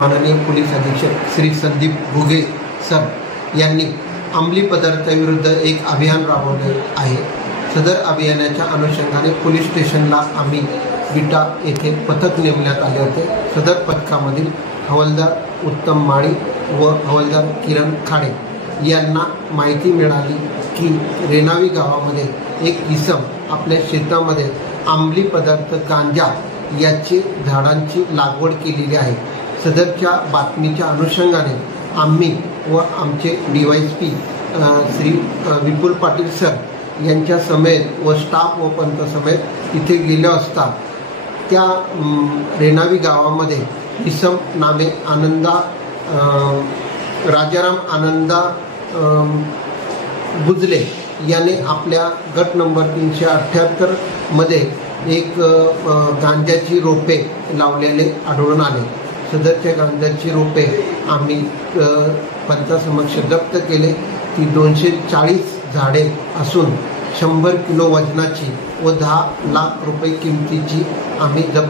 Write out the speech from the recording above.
माननीय पोलीस अधीक्षक श्री संदीप घुगे सर यांनी अंमली पदार्थाविरुद्ध एक अभियान राबवले आहे। सदर अभियानाच्या अनुषंगाने पोलीस स्टेशनला आम्ही विटा येथे पथक नेमण्यात आले होते। सदर पथकामधील हवालदार उत्तम माळी व हवालदार किरण खाडे यांना माहिती मिळाली की रेणावी गावामध्ये एक इसम आपल्या शेतामध्ये अंमली पदार्थ गांजा याची झाडांची लागवड केलेली आहे। सदरच्या बातमीच्या अनुषंगाने आम्ही व आमचे DYSP श्री विपुल पाटील सर यांच्या समेत व स्टाफ व पंत समेत इथे गेले असता त्या रेणावी गावामध्ये इसम नामे आनंदा राजाराम आनंदा गुजले याने आपल्या गट नंबर 378 मध्ये एक गांजाची रोपे लावलेले आढळून आले। सदरच्या गांजाची रोपे आम्ही पंचासमक्ष जप्त केले। ती 240 झाडे असून 100 किलो वजनाची व 10 लाख रुपये किमतीची आम्ही जप्त